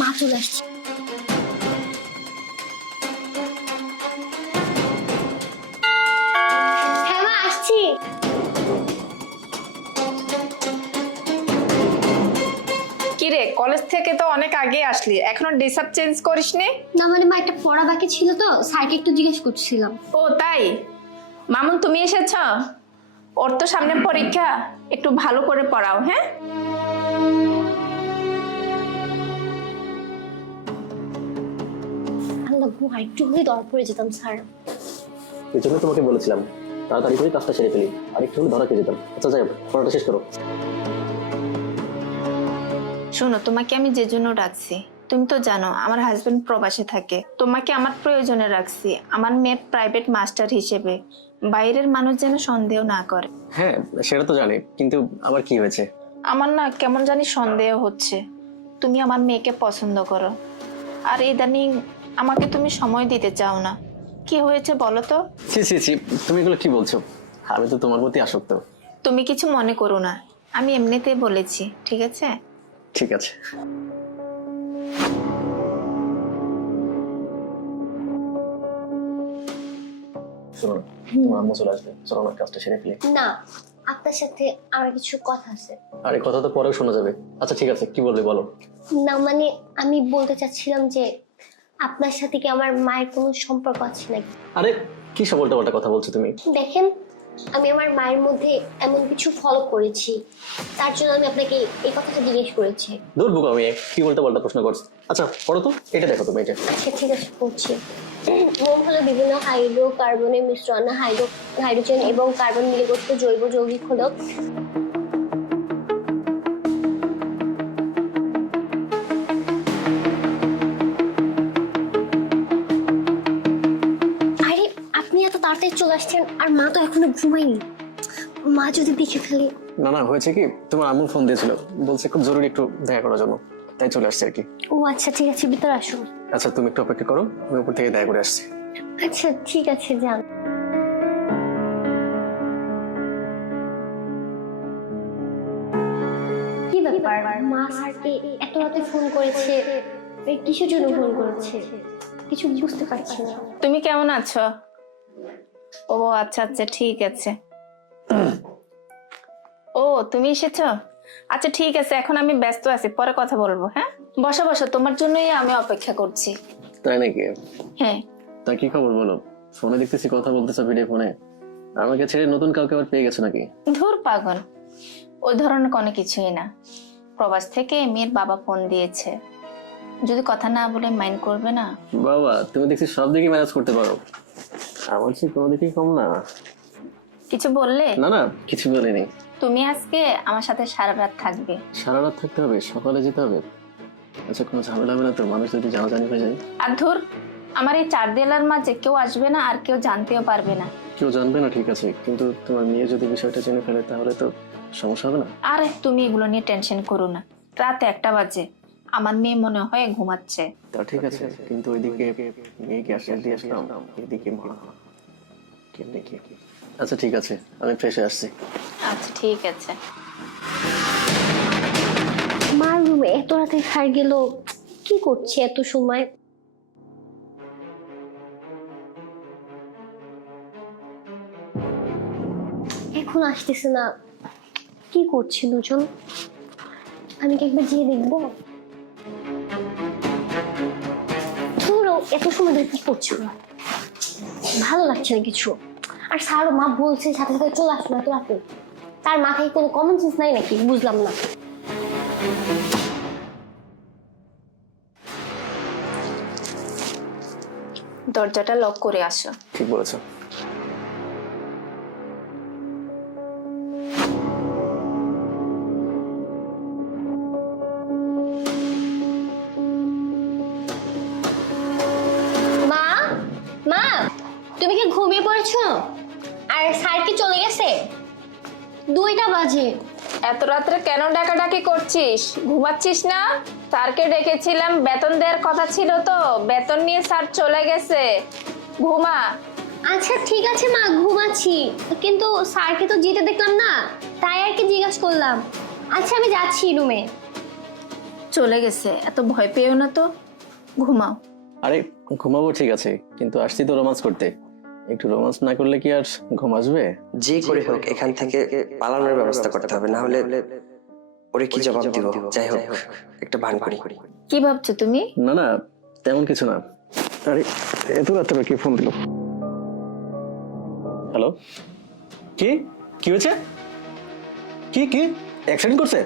মা চলে আসছে। হ্যাঁ মা, আসছি। কিরে, কলেজ থেকে তো অনেক আগে আসলি, এখনো ড্রেস আপ চেঞ্জ করিসনি? না মানে মা, একটা পড়া বাকি ছিল তো, স্যারকে একটু জিজ্ঞেস করছিলাম। ও তাই? মামুন তুমি এসেছ? ওর তো সামনে পরীক্ষা, একটু ভালো করে পড়াও। হ্যাঁ, আল্লাহ গো, একটু হলে ধরা পড়ে যেতাম স্যার। এই জন্য তোমাকে বলেছিলাম তাড়াতাড়ি করে কাজটা সেরে ফেলি, আর একটু হলে ধরা খেয়ে যেতাম। আচ্ছা যাই হোক, পড়াটা শেষ করো। শোনো, তোমাকে আমি যে জন্য ডাকছি তুমি তো জানো আমার হাজবেন্ড প্রবাসে থাকে। তোমাকে আমার প্রয়োজনে রাখছি, আমার মেয়ে প্রাইভেট মাস্টার হিসেবে। বাইরের মানুষ যেন সন্দেহ না করে। হ্যাঁ সেটা তো জানি, কিন্তু আবার কি হয়েছে? আমার না কেমন জানি সন্দেহ হচ্ছে তুমি আমার মেয়েকে পছন্দ করো, আর ইদানিং আমাকে তুমি সময় দিতে চাও না। কি হয়েছে বলো তো? ছি ছি ছি, তুমি এগুলো কি বলছো? আমি তো তোমার প্রতি আসক্ত। তুমি কিছু মনে করো না, আমি এমনিতেই বলেছি, ঠিক আছে? ঠিক আছে। শোনো না, তোমার আম্মু চলে আসবে, চলো আমার কাজটা সেরে ফেলি। না, আপনার সাথে আমার কিছু কথা আছে। আর এই কথা তো পরেও শোনা যাবে। আচ্ছা ঠিক আছে, কি বলবে বলো। না মানে, আমি বলতে চাচ্ছিলাম যে আপনার সাথে কি আমার মায়ের কোনো সম্পর্ক আছে নাকি? আরে কি সব উল্টাপাল্টা কথা বলছো তুমি? দেখেন, আমি আমার মায়ের মধ্যে এমন কিছু ফলো করেছি, তার জন্য আমি আপনাকে এই কথাটা জিজ্ঞেস করেছি। দূর বুক, আমি কি উল্টাপাল্টা প্রশ্ন করছি? আচ্ছা পড়ো তো, এটা দেখো তুমি এটা। আচ্ছা ঠিক আছে, বলছি। মোম হলো বিভিন্ন হাইড্রোকার্বনের মিশ্রণ। হাইড্রোজেন এবং কার্বন মিলে গঠিত জৈব যৌগিক হলো। আরে আপনি এত তাড়াতাড়ি চলে আসছেন, আর মা তো এখনো ঘুমায়নি। মা যদি দেখে ফেলে। না না, হয়েছে কি, তোমার আম্মু ফোন দিয়েছিল, বলছে খুব জরুরি একটু দেখা করার জন্য, তাই চলে আসছে আর কি। ও আচ্ছা ঠিক আছে, ভিতরে আসুন। আচ্ছা তুমি একটু অপেক্ষা করো, আমি উপর থেকে দেখা করে আসছি। আচ্ছা ঠিক আছে, যান। কি ব্যাপার, মা স্যারকে এত রাতে ফোন করেছে? কিসের জন্য ফোন করেছে কিছু বুঝতে পারছি না। তুমি কেমন আছো? ও আচ্ছা আচ্ছা, ঠিক আছে। ও তুমি এসেছো? আচ্ছা ঠিক আছে, এখন আমি ব্যস্ত আছি, পরে কথা বলবো। হ্যাঁ, বসো বসো, তোমার জন্যই আমি অপেক্ষা করছি। তাই নাকি? হ্যাঁ। তা কি খবর বলো? ফোনে দেখতেছি কথা বলতেছো ভিডিও ফোনে, আমাকে ছেড়ে নতুন কাউকে আবার পেয়ে গেছো নাকি? ধুর পাগল, ওই ধরনের কোনো কিছুই না। প্রবাস থেকে মেয়ের বাবা ফোন দিয়েছে, যদি কথা না বলে মাইন্ড করবে না। বাবা, তুমি দেখছি সব দিকে ম্যানেজ করতে পারো, আমার কি কোনো দিকেই কম না? কিছু বললে? না না, কিছু বলিনি। তুমি আজকে আমার সাথে সারা রাত থাকবে। সারা রাত থাকতে হবে? সকালে যেতে হবে? আচ্ছা কোনো ঝামেলা হবে না তো? মানুষ যদি জানাজানি হয়ে যায়? আর ধুর, আমার এই 4 দেয়ালের মাঝে কেউ আসবে না, আর কেউ জানতেও পারবে না। কেউ জানবে না ঠিক আছে, কিন্তু তোমার মেয়ে যদি বিষয়টা জেনে ফেলে তাহলে তো সমস্যা হবে না? আরে তুমি এগুলো নিয়ে টেনশন করো না, রাত 1টা বাজে, আমার মেয়ে মনে হয় ঘুমাচ্ছে। তা ঠিক আছে, কিন্তু ওইদিকে মেয়েকে আশ্বাস দিয়ে আসলাম, এদিকে মা কেমনি কি? আচ্ছা ঠিক আছে, আমি ফ্রেশ হয়ে আসছি। আচ্ছা ঠিক আছে। মার রুমে এত রাতে স্যার গেল, কি করছে এত সময়? এখন আসতেছে না, কি করছে দুজন? আমি কি একবার যেয়ে দেখবো? ধরো এত সময় ধরে কি করছো? ভালো লাগছে না কিছু। আর স্যারও মা বলছে সাথে সাথে চলে আসলো এত রাতে, তার মাথায় কোনো কমন সেন্স নাই নাকি? বুঝলাম না। দরজাটা লক করে আসো। ঠিক বলেছো। মা, মা, তুমি কি ঘুমিয়ে পড়েছো? আর স্যার কি চলে গেছে? 2টা বাজে। এত রাত্রে কেন ডাকাডাকি করছিস? ঘুমাচ্ছিস না? স্যারকে ডেকেছিলাম, বেতন দেওয়ার কথা ছিল তো, বেতন নিয়ে স্যার চলে গেছে। ঘুমা। আচ্ছা ঠিক আছে মা, ঘুমাচ্ছি, কিন্তু স্যারকে তো যেতে দেখলাম না, তাই আর কি জিজ্ঞাসা করলাম। আচ্ছা আমি যাচ্ছি রুমে। চলে গেছে, এত ভয় পেও না তো, ঘুমাও। আরে ঘুমাবো ঠিক আছে, কিন্তু আসছি তো রোমান্স করতে, একটু রোমান্স না করলে কি আর ঘুম আসবে? যে করে হোক এখান থেকে পালানোর ব্যবস্থা করতে হবে, না হলে ওরে কি জবাব দিব। যাই হোক, একটা ভান করি। কি ভাবছো তুমি? না না, তেমন কিছু না। আরে এত রাত্রে কে ফোন দিল? হ্যালো, কি কি হয়েছে? কি কি অ্যাক্সিডেন্ট করছে?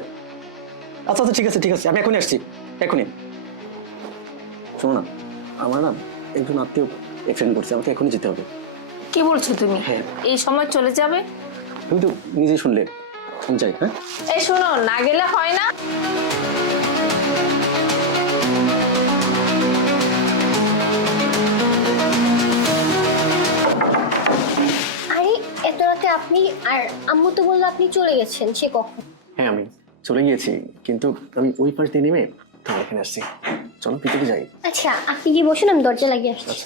আচ্ছা আচ্ছা ঠিক আছে ঠিক আছে, আমি এখনই আসছি, এখনই। শোনো না, আমার না একজন আত্মীয় অ্যাক্সিডেন্ট করছে, আমাকে এখনই যেতে হবে। কি বলছো তুমি? হ্যাঁ। এই সময় চলে যাবে? তুমি তো নিজেই শুনলে, আমি যাই। হ্যাঁ এই শোনো, না গেলে হয় না। আরে এত রাতে আপনি, আর আম্মু তো বললো আপনি চলে গেছেন, সে কখন? হ্যাঁ, আমি চলে গিয়েছি, কিন্তু আমি ওই পাশ দিয়ে নেমে তোমার এখানে আসছি। চলো ভিতরে যাই। আচ্ছা আপনি কি বসুন, আমি দরজা লাগিয়ে আসছি।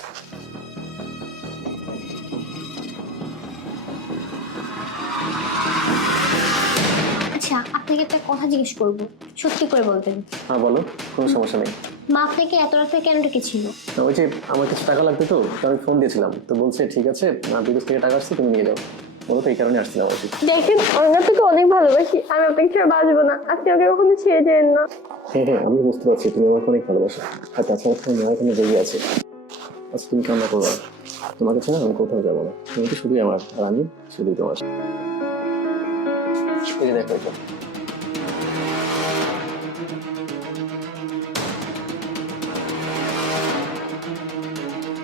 আচ্ছা আপনাকে একটা কথা জিজ্ঞেস করবো, সত্যি করে বলবেন। হ্যাঁ বলো, কোনো সমস্যা নেই। মা আপনাকে এত রাতে কেন ডেকেছিল? ওই যে আমার কিছু টাকা লাগতো, তো আমি ফোন দিয়েছিলাম, তো বলছে ঠিক আছে, বিদেশ থেকে টাকা আসছে, তুমি নিয়ে যাও। বলো তো এই কারণে আসছিলাম আর কি। দেখেন আমরা তোকে অনেক ভালোবাসি, আমি আপনাকে ছেড়ে বাঁচবো না, আপনি ওকে কখনো ছেড়ে যেন না। হ্যাঁ হ্যাঁ, আমি বুঝতে পারছি তুমি আমাকে অনেক ভালোবাসো, আর তাছাড়া তোমার মা এখানে জেগে আছে। আচ্ছা তুমি কান্না করো না, তোমাকে ছাড়া আমি কোথাও যাবো না, তুমি তো শুধুই আমার, আর আমি শুধুই তোমার। এই যে দেখো এটা।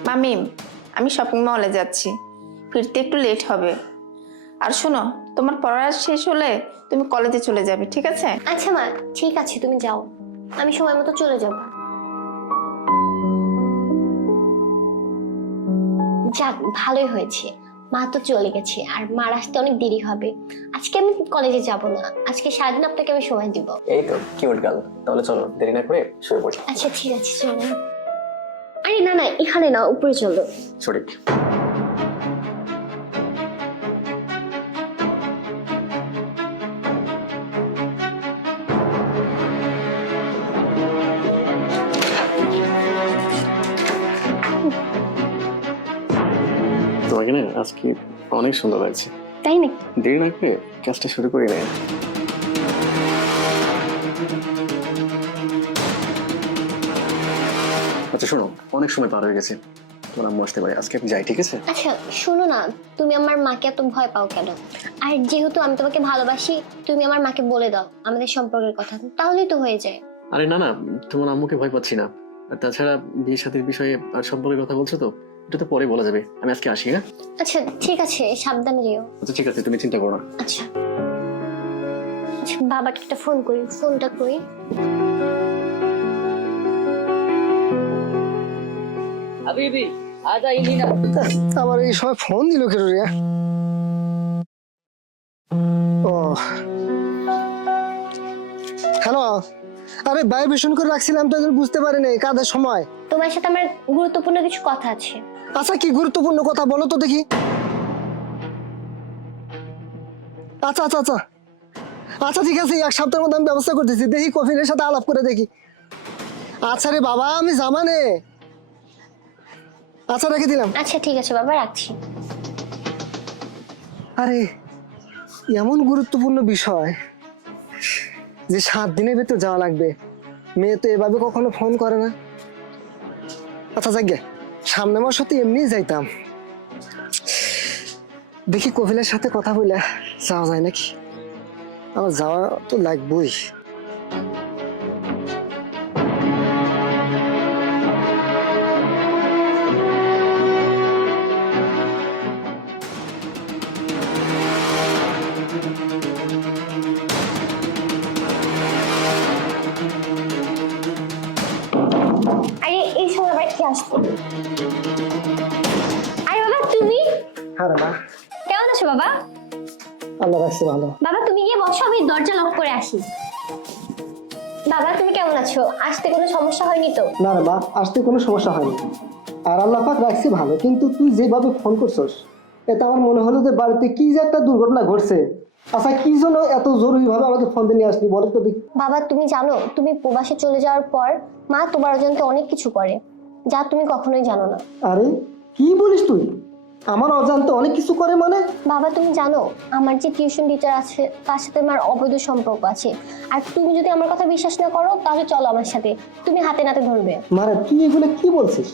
মামিম, আমি শপিং মলে যাচ্ছি, ফিরতে একটু লেট হবে। আর শোনো, তোমার পড়া শেষ হলে তুমি কলেজে চলে যাবে, ঠিক আছে? আচ্ছা মা, ঠিক আছে তুমি যাও, আমি সময় মতো চলে যাব। যাক ভালোই হয়েছে, মা তো চলে গেছে, আর মার আসতে অনেক দেরি হবে। আজকে আমি কলেজে যাব না, আজকে সারাদিন আপনাকে আমি সময় দিব। এই তো কিউট গার্ল, তাহলে চলো দেরি না করে শুয়ে পড়ি। আচ্ছা ঠিক আছে চলো। আরে না না, এখানে না, উপরে চলো। সরি। তোমাকে না আজকে অনেক সুন্দর লাগছে। তাই নাকি? দেরি না করে কাজটা শুরু করি না? আচ্ছা শোনো, অনেক সময় পার হয়ে গেছে, তোমার আম্মু আসতে পারে, আজকে আমি যাই, ঠিক আছে? আচ্ছা শোনো না, তুমি আমার মাকে এত ভয় পাও কেন? আর যেহেতু আমি তোমাকে ভালোবাসি, তুমি আমার মাকে বলে দাও আমাদের সম্পর্কের কথা, তাহলেই তো হয়ে যায়। আরে না না, তোমার আম্মুকে ভয় পাচ্ছি না, আর তাছাড়া বিয়ে শাদীর বিষয়ে আর সম্পর্কের কথা বলছো তো, এটা তো পরে বলা যাবে, আমি আজকে আসি। হ্যাঁ আচ্ছা ঠিক আছে, সাবধানে যেও। আচ্ছা ঠিক আছে, তুমি চিন্তা করো না। আচ্ছা আচ্ছা, বাবাকে একটা ফোন করি, ফোনটা করি। হাবিবি আজা ইলিনা আবার এই সময় ফোন দিল কেন রে? ও হ্যালো, আরে ভাইব্রেশন করে রাখছিলাম তো, বুঝতে পারিনি কাদের সময়। তোমার সাথে আমার গুরুত্বপূর্ণ কিছু কথা আছে। আচ্ছা কি গুরুত্বপূর্ণ কথা বলো তো দেখি। আচ্ছা আচ্ছা আচ্ছা আচ্ছা ঠিক আছে, এক সপ্তাহের মধ্যে আমি ব্যবস্থা করতেছি, দেখি কফিনের সাথে আলাপ করে দেখি। আচ্ছা রে বাবা, আমি জামানে। আচ্ছা রেখে দিলাম। আচ্ছা ঠিক আছে বাবা, রাখছি। আরে এমন গুরুত্বপূর্ণ বিষয় যে 7 দিনের ভেতর যাওয়া লাগবে, মেয়ে তো এভাবে কখনো ফোন করে না। আচ্ছা যাক, সামনে মাস হতে এমনি যাইতাম, দেখি কপিলের সাথে কথা বলে যাওয়া যায় নাকি। আমার যাওয়া তো লাগবেই। আরে এই সময় আবার কি আসবে? আরে বাবা তুমি হ্যাঁ রে মা, কেমন আছো বাবা? আল্লাহ রাখছে ভালো। বাবা তুমি গিয়ে বসো, আমি দরজা লক করে আসি। বাবা তুমি কেমন আছো? আসতে কোনো সমস্যা হয়নি তো? না রে মা, আসতে কোনো সমস্যা হয়নি, আর আল্লাহ পাক রাখছি ভালো। কিন্তু তুই যেভাবে ফোন করছস, এতে আমার মনে হলো যে বাড়িতে কি যে একটা দুর্ঘটনা ঘটছে, আচ্ছা কি জন্য এত জরুরি ভাবে আমাকে ফোন দিয়ে নিয়ে আসলি বলো তো দেখি। বাবা তুমি জানো, তুমি প্রবাসে চলে যাওয়ার পর মা তোমার অজান্তে অনেক কিছু করে, যা তুমি কখনোই জানো না। আরে কি বলিস তুই? আমার অজান্তে অনেক কিছু করে মানে? বাবা তুমি জানো, আমার যে টিউশন টিচার আছে তার সাথে আমার অবৈধ সম্পর্ক আছে। আর তুমি যদি আমার কথা বিশ্বাস না করো তাহলে চলো আমার সাথে, তুমি হাতে নাতে ধরবে। মানে তুই এগুলো কি বলছিস?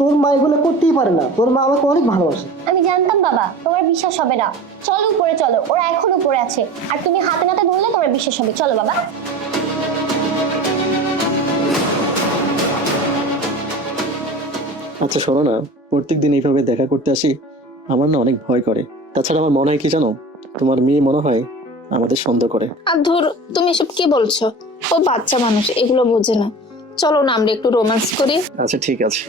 তোর মা এগুলো করতেই পারে না, তোর মা আমাকে অনেক ভালোবাসে। আমি জানতাম বাবা তোমার বিশ্বাস হবে না। চলো উপরে চলো, ওরা এখনো উপরে আছে, আর তুমি হাতে নাতে ধরলে তোমার বিশ্বাস হবে। চলো বাবা। আচ্ছা শোনো না, প্রত্যেকদিন এইভাবে দেখা করতে আসি, আমার না অনেক ভয় করে। তাছাড়া আমার মনে হয় কি জানো, তোমার মেয়ে মনে হয় আমাদের সন্দেহ করে। আর ধর, তুমি এসব কি বলছো? ও বাচ্চা মানুষ, এগুলো বোঝে না। চলো না আমরা একটু রোম্যান্স করি। আচ্ছা ঠিক আছে।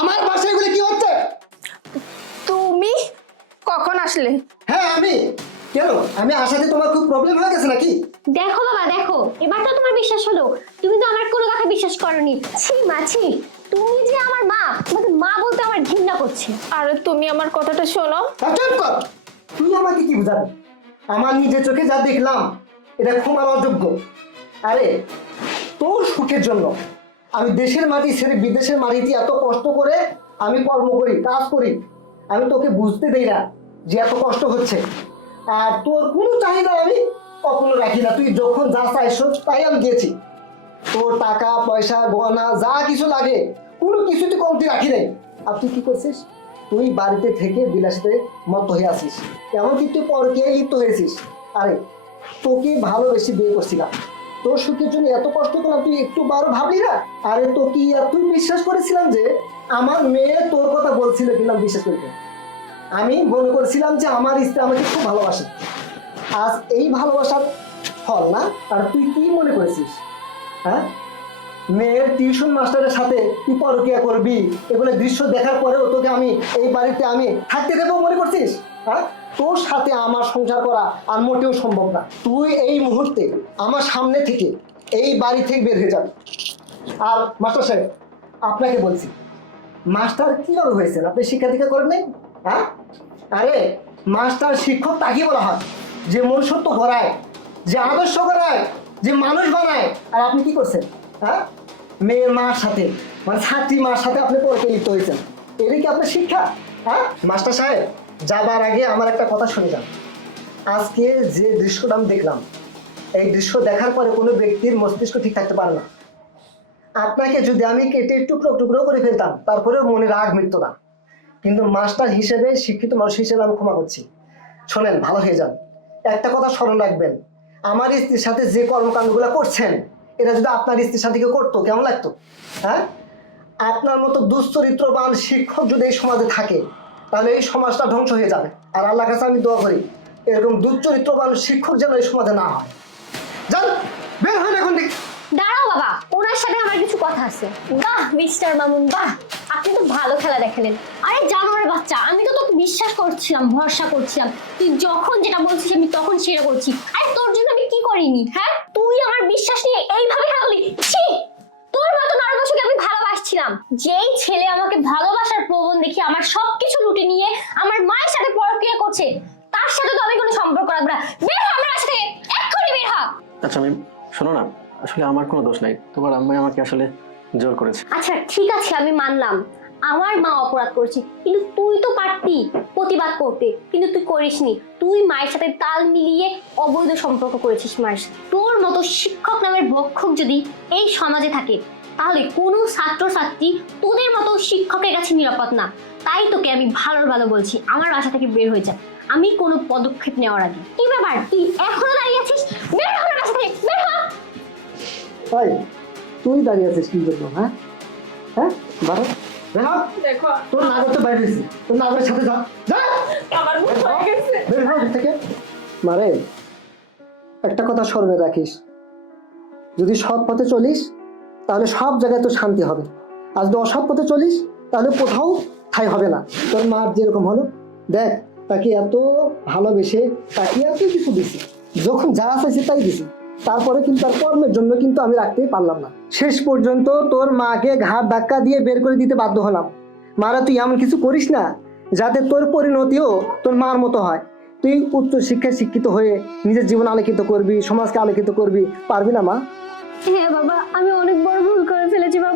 আমার বাসায় এগুলো কি হচ্ছে? তুমি কখন আসলে? হ্যাঁ আমি। কেন আমি আসাতে তোমার খুব প্রবলেম হয়ে গেছে নাকি? দেখো বাবা দেখো, এবার তো তোমার বিশ্বাস হলো। তুমি তো আমার কোনো কথা বিশ্বাস করনি। ছি মা ছি, তুমি যে আমার মা, তোমাকে মা বলতে আমার ঘৃণা করছে। আর তুমি আমার কথাটা শোনো। চুপ কর। তুই আমাকে কি বুঝাবি? আমার নিজের চোখে যা দেখলাম এটা ক্ষমার অযোগ্য। আরে তোর সুখের জন্য আমি দেশের মাটি ছেড়ে বিদেশের মাটিতে এত কষ্ট করে আমি কর্ম করি, কাজ করি। আমি তোকে বুঝতে দেই না যে এত কষ্ট হচ্ছে। আর তোর কোনো চাহিদা আমি কখনো রাখি না। তুই যখন যা চাইছো তাই আমি দিয়েছি। তোর টাকা পয়সা গয়না যা কিছু লাগে কোনো কিছুতে কমতি রাখি নাই। আর তুই কি করছিস? তুই বাড়িতে থেকে বিলাসিতে মত হয়ে আসিস, এমনকি তুই পরকে লিপ্ত হয়েছিস। আরে তোকে ভালোবেসে বিয়ে করছিলাম, তোর সুখের জন্য এত কষ্ট করলাম, তুই একটু বারো ভাবলি না? আরে তোকে এত বিশ্বাস করেছিলাম যে আমার মেয়ে তোর কথা বলছিল কিনা বিশ্বাস করি। আমি মনে করছিলাম যে আমার স্ত্রী আমাকে খুব ভালোবাসে। আজ এই ভালোবাসার ফল না? আর তুই কি মনে করেছিস? হ্যাঁ, মেয়ের টিউশন মাস্টারের সাথে তুই পরকিয়া করবি, এগুলো দৃশ্য দেখার পরেও তোকে আমি এই বাড়িতে আমি থাকতে দেবো মনে করছিস? হ্যাঁ, তোর সাথে আমার সংসার করা আর মোটেও সম্ভব না। তুই এই মুহূর্তে আমার সামনে থেকে এই বাড়ি থেকে বের হয়ে যাবি। আর মাস্টার সাহেব আপনাকে বলছি, মাস্টার কিভাবে হয়েছেন? আপনি শিক্ষা দীক্ষা করেন নাই? হ্যাঁ, আরে মাস্টার শিক্ষক তাকে বলা হয় যে মনুষ্যত্ব গড়ায়, যে আদর্শ গড়ায়, যে মানুষ বানায়। আর আপনি কি করছেন? হ্যাঁ, মেয়ের মার সাথে মানে ছাত্রী মার সাথে আপনি পরকে লিপ্ত হয়েছেন। এটাই কি আপনার শিক্ষা? হ্যাঁ মাস্টার সাহেব, যাবার আগে আমার একটা কথা শুনে যান। আজকে যে দৃশ্যটা আমি দেখলাম, এই দৃশ্য দেখার পরে কোনো ব্যক্তির মস্তিষ্ক ঠিক থাকতে পারে না। আপনাকে যদি আমি কেটে টুকরো টুকরো করে ফেলতাম তারপরেও মনে রাগ মিটতো না। কিন্তু মাস্টার হিসেবে, শিক্ষিত মানুষ হিসেবে আমি ক্ষমা করছি। শোনেন, ভালো হয়ে যান। একটা কথা স্মরণ রাখবেন, আমার স্ত্রীর সাথে যে কর্মকাণ্ডগুলো করছেন এটা যদি আপনার স্ত্রীর সাথে কেউ করতো কেমন লাগতো? হ্যাঁ, আপনার মতো দুশ্চরিত্রবান শিক্ষক যদি এই সমাজে থাকে তাহলে এই সমাজটা ধ্বংস হয়ে যাবে। আর আল্লাহর কাছে আমি দোয়া করি এরকম দুশ্চরিত্রবান শিক্ষক যেন এই সমাজে না হয়। যান, বের হন এখন থেকে। দাঁড়াও বাবা, ওনার সাথে আমার কিছু কথা আছে। বাহ মিস্টার মামুন, বাহ, আপনি তো ভালো খেলা দেখালেন। আরে জানোয়ার বাচ্চা, আমি তো তোকে বিশ্বাস করছিলাম, ভরসা করছিলাম। তুই যখন যেটা বলছিস আমি তখন সেটা করছি। আরে তোর জন্য আমি কি করিনি? হ্যাঁ, তুই আমার বিশ্বাস নিয়ে এইভাবে খেলালি। ছি, তোর মতো নরবশুকে আমি ভালোবাসছিলাম। যেই ছেলে আমাকে ভালোবাসার প্রবণ দেখে আমার সবকিছু লুটে নিয়ে আমার মায়ের সাথে পরক্রিয়া করছে, তার সাথে তো আমি কোনো সম্পর্ক রাখবো না। বের হ আমার কাছ থেকে, এক্ষুনি বের হ। আচ্ছা আমি, শোনো না, আসলে আমার কোনো দোষ নাই, তোমার আম্মাই আমাকে আসলে জোর করেছে। আচ্ছা ঠিক আছে, আমি মানলাম আমার মা অপরাধ করছে, কিন্তু তুই তো পারতি প্রতিবাদ করতে, কিন্তু তুই করিসনি। তুই মায়ের সাথে তাল মিলিয়ে অবৈধ সম্পর্ক করেছিস মায়ের সাথে। তোর মতো শিক্ষক নামের ভক্ষক যদি এই সমাজে থাকে তাহলে কোনো ছাত্রছাত্রী তোদের মতো শিক্ষকের কাছে নিরাপদ না। তাই তোকে আমি ভালো ভালো বলছি, আমার বাসা থেকে বের হয়ে যা, আমি কোনো পদক্ষেপ নেওয়ার আগে। কি ব্যাপার, তুই এখনো দাঁড়িয়ে আছিস? বের হ আমার বাসা থেকে, বের হ। ভাই তুই দাঁড়িয়ে আছিস কি জন্য? হ্যাঁ হ্যাঁ, বারো দেখো তোর নাগর তো বাইরে হয়েছি, তোর নাগরের সাথে যা যা আমার ভুল হয়ে গেছে। বের হ থেকে। মারে একটা কথা স্মরণে রাখিস, যদি সৎ পথে চলিস তাহলে সব জায়গায় তো শান্তি হবে, আর যদি অসৎ পথে চলিস তাহলে কোথাও ঠাই হবে না। তোর মা যেরকম হলো, দেখ তাকে এত ভালোবেসে তাকে এত কিছু দিছি, যখন যা চাইছি তাই দিছি, তারপরে কিন্তু আর কর্মের জন্য কিন্তু আমি রাখতেই পারলাম না, শেষ পর্যন্ত তোর মাকে ঘাট ধাক্কা দিয়ে বের করে দিতে বাধ্য হলাম। মারা তুই এমন কিছু করিস না যাতে তোর পরিণতিও তোর মার মতো হয়। তুই উচ্চ শিক্ষায় শিক্ষিত হয়ে নিজের জীবন আলোকিত করবি, সমাজকে আলোকিত করবি, পারবি না মা? হ্যাঁ বাবা, আমি অনেক বড় ভুল করে ফেলেছি বাবা।